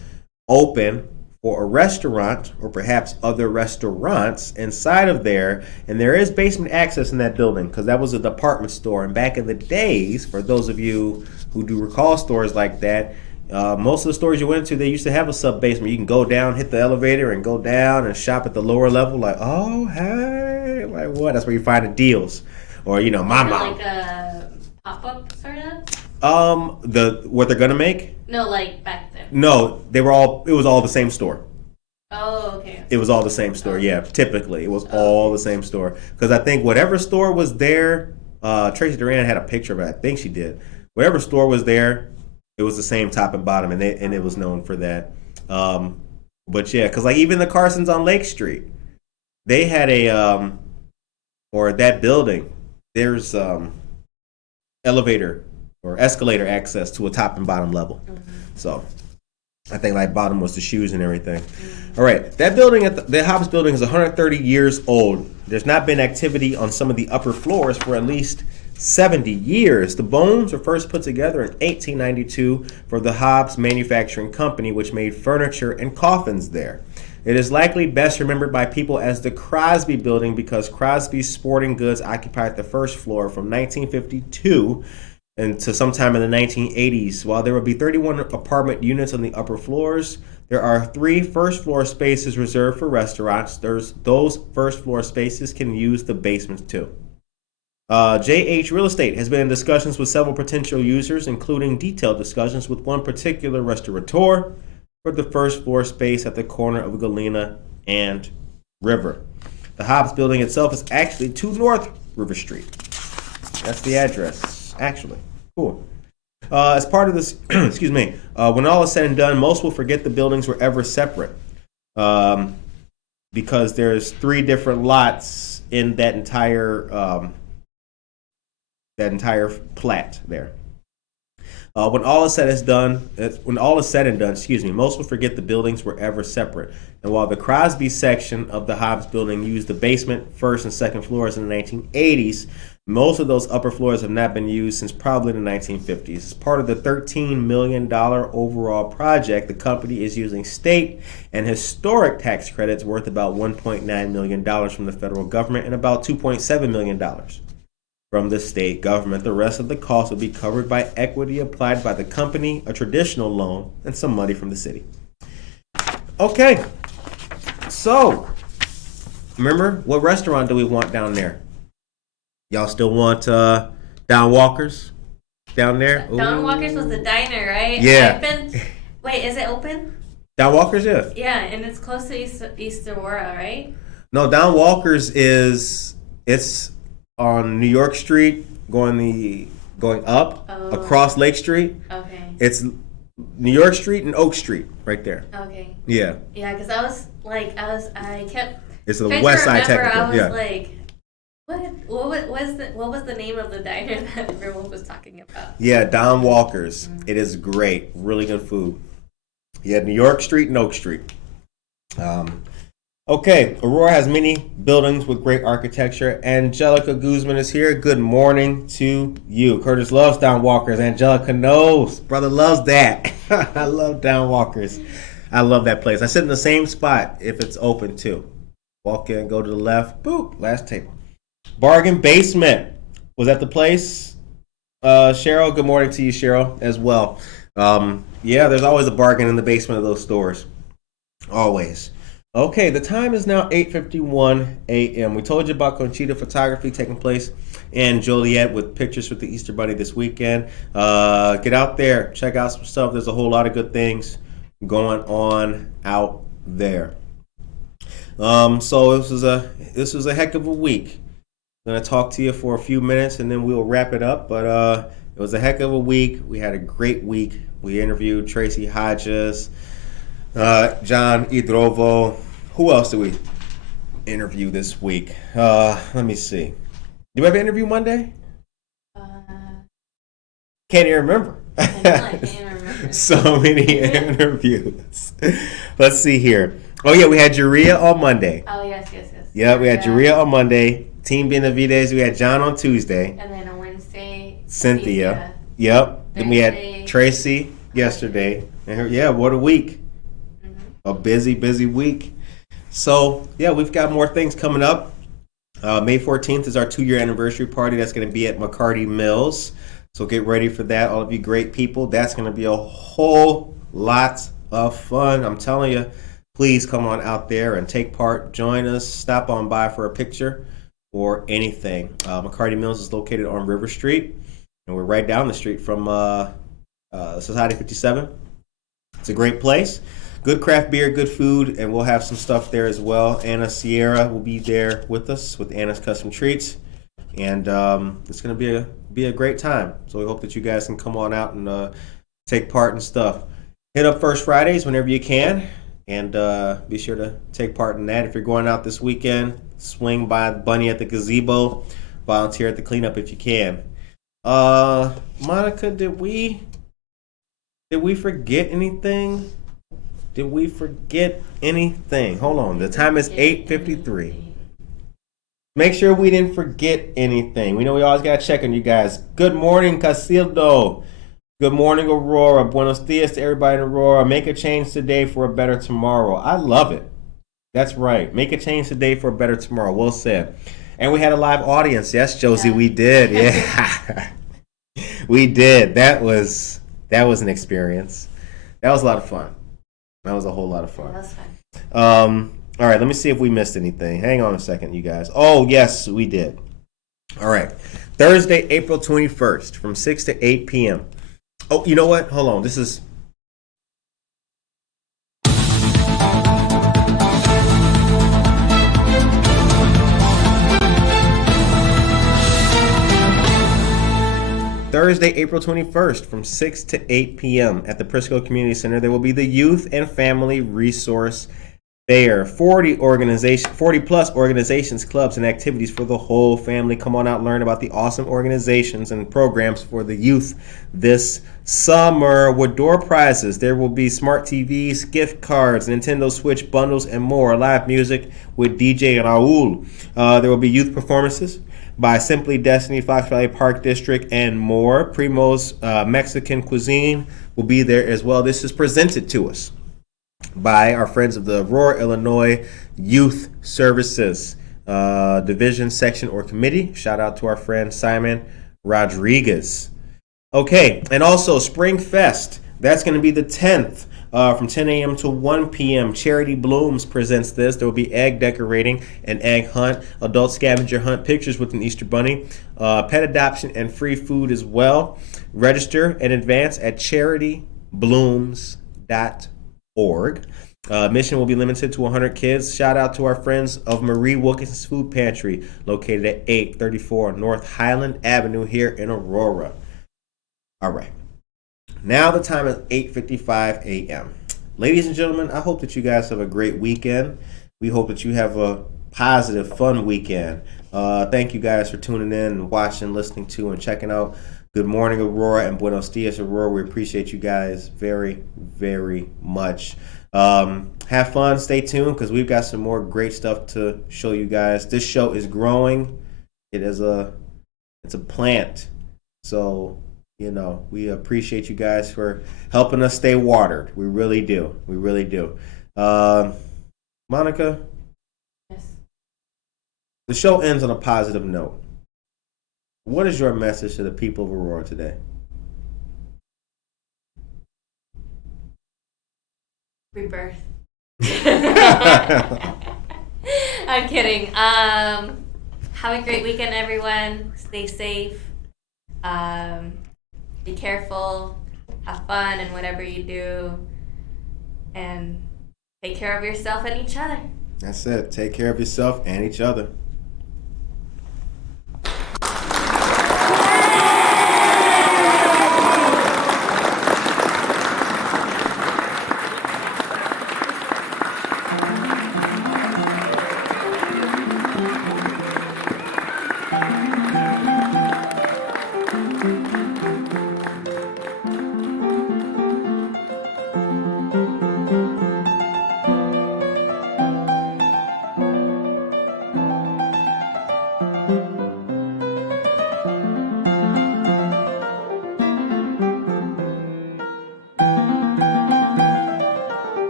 open for a restaurant or perhaps other restaurants inside of there. And there is basement access in that building because that was a department store. And back in the days, for those of you who do recall stores like that, most of the stores you went to, they used to have a sub basement. You can go down, hit the elevator, and go down and shop at the lower level. Like, oh, hey, like what? That's where you find the deals. Or, my mom. Like a pop-up, sort of? What they're gonna make? No, like back then. No, it was all the same store. Oh, okay. It was all the same store, yeah. Typically, it was all the same store. Because I think whatever store was there, Tracy Duran had a picture of it. I think she did. Whatever store was there, it was the same top and bottom, and it was known for that. But yeah, because like even the Carsons on Lake Street, they had or that building, there's elevator or escalator access to a top and bottom level. Mm-hmm. So I think like bottom was the shoes and everything. Mm-hmm. All right, that building the Hobbs Building is 130 years old. There's not been activity on some of the upper floors for at least 70 years. The bones were first put together in 1892 for the Hobbs Manufacturing Company, which made furniture and coffins there. It is likely best remembered by people as the Crosby Building because Crosby's Sporting Goods occupied the first floor from 1952 into sometime in the 1980s. While there will be 31 apartment units on the upper floors, there are 3 first-floor spaces reserved for restaurants. Those first-floor spaces can use the basements too. JH Real Estate has been in discussions with several potential users, including detailed discussions with one particular restaurateur for the first-floor space at the corner of Galena and River. The Hobbs Building itself is actually 2 North River Street. That's the address, actually. Cool. As part of this, when all is said and done, most will forget the buildings were ever separate because there's 3 different lots in that entire plat there. When all is said and done, most will forget the buildings were ever separate. And while the Crosby section of the Hobbs Building used the basement, first and second floors in the 1980s, most of those upper floors have not been used since probably the 1950s. As part of the $13 million overall project, the company is using state and historic tax credits worth about $1.9 million from the federal government and about $2.7 million from the state government. The rest of the cost will be covered by equity applied by the company, a traditional loan, and some money from the city. Okay, so remember, what restaurant do we want down there? Y'all still want Don Walker's down there? Don Walker's was the diner, right? Yeah. Wait, is it open? Don Walker's, yeah. Yeah, and it's close to East Aurora, right? No, Don Walker's it's on New York Street, going up across Lake Street. Okay. It's New York Street and Oak Street right there. Okay. Yeah. Yeah, because I kept. It's the trying west to side remember, technically. I was Yeah. like, what was the name of the diner that everyone was talking about? Yeah, Don Walker's. It is great. Really good food. Yeah, New York Street and Oak Street. Okay, Aurora has many buildings with great architecture. Angelica Guzman is here. Good morning to you. Curtis loves Don Walker's. Angelica knows. Brother loves that. I love Don Walker's. I love that place. I sit in the same spot if it's open too. Walk in, go to the left, boop, last table. Bargain Basement. Was that the place? Cheryl, good morning to you, Cheryl, as well. Yeah, there's always a bargain in the basement of those stores. Always. Okay, the time is now 8:51 a.m. We told you about Conchita photography taking place in Joliet with pictures with the Easter Bunny this weekend. Get out there, check out some stuff. There's a whole lot of good things going on out there. So this was a heck of a week. I'm gonna talk to you for a few minutes and then we'll wrap it up. But it was a heck of a week. We had a great week. We interviewed Tracy Hodges, John Idrovo. Who else did we interview this week? Let me see. Do we have an interview Monday? Can't even remember. I can't remember. So many interviews. Let's see here. Oh yeah, we had Juria on Monday. Oh yes. Yeah, we had Juria on Monday. Team Benavides. We had John on Tuesday. And then on Wednesday, Cynthia. Yep. Then we had Tracy yesterday. And yeah, what a week. A busy week. So yeah, we've got more things coming up. May 14th is our 2-year anniversary party. That's going to be at McCarty Mills. So get ready for that, all of you great people. That's going to be a whole lot of fun. I'm telling you, please come on out there and take part. Join us. Stop on by for a picture or anything. McCarty Mills is located on River Street, and we're right down the street from Society 57. It's a great place. Good craft beer, good food, and we'll have some stuff there as well. Anna Sierra will be there with us with Anna's Custom Treats, and it's going to be a great time. So we hope that you guys can come on out and take part and stuff. Hit up First Fridays whenever you can, and be sure to take part in that. If you're going out this weekend, swing by the Bunny at the gazebo, volunteer at the cleanup if you can. Monica, did we forget anything? Did we forget anything? Hold on. The time is 8:53. Make sure we didn't forget anything. We know we always got to check on you guys. Good morning, Casildo. Good morning, Aurora. Buenos dias to everybody in Aurora. Make a change today for a better tomorrow. I love it. That's right. Make a change today for a better tomorrow. Well said. And we had a live audience. Yes, Josie, we did. Yeah. We did. That was an experience. That was a lot of fun. That was a whole lot of fun. That was fun. All right, let me see if we missed anything. Hang on a second, you guys. Oh, yes, we did. All right. Thursday, April 21st from 6 to 8 p.m. Oh, you know what? Hold on. This is... Thursday, April 21st from 6 to 8 p.m. at the Prisco Community Center. There will be the Youth and Family Resource Fair. 40 plus organizations, clubs, and activities for the whole family. Come on out and learn about the awesome organizations and programs for the youth this summer with door prizes. There will be smart TVs, gift cards, Nintendo Switch bundles, and more. Live music with DJ Raul. There will be youth performances by Simply Destiny, Fox Valley Park District, and more. Primo's Mexican Cuisine will be there as well. This is presented to us by our friends of the Aurora, Illinois Youth Services Division, Section, or Committee. Shout out to our friend Simon Rodriguez. Okay, and also Spring Fest. That's going to be the 10th. From 10 a.m. to 1 p.m. Charity Blooms presents this. There will be egg decorating, an egg hunt, adult scavenger hunt, pictures with an Easter bunny, pet adoption, and free food as well. Register in advance at charityblooms.org. Admission will be limited to 100 kids. Shout out to our friends of Marie Wilkinson's Food Pantry, located at 834 North Highland Avenue here in Aurora. All right. Now the time is 8:55 a.m. Ladies and gentlemen, I hope that you guys have a great weekend. We hope that you have a positive, fun weekend. Thank you guys for tuning in and watching, listening to, and checking out Good Morning Aurora and Buenos Dias Aurora. We appreciate you guys very, very much. Have fun. Stay tuned because we've got some more great stuff to show you guys. This show is growing. It's a plant. So, we appreciate you guys for helping us stay watered. We really do. We really do. Monica? Yes. The show ends on a positive note. What is your message to the people of Aurora today? Rebirth. I'm kidding. Have a great weekend, everyone. Stay safe. Be careful. Have fun in whatever you do. And take care of yourself and each other. That's it. Take care of yourself and each other.